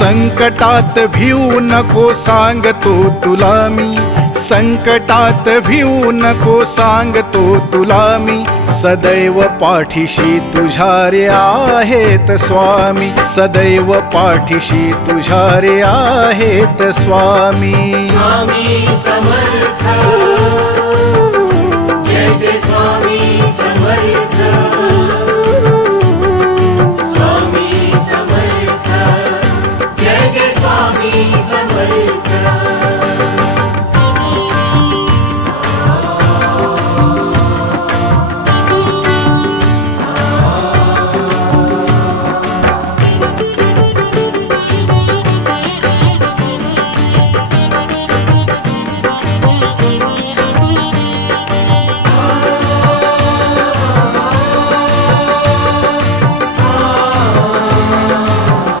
संकटात भिऊ नको सांगतो तुला मी, संकटात भिऊ नको सांगतो तुला मी, सदैव पाठीशी तुझ्या रे आहेत स्वामी, सदैव पाठीशी तुझ्या रे आहेत स्वामी. स्वामी समर्थ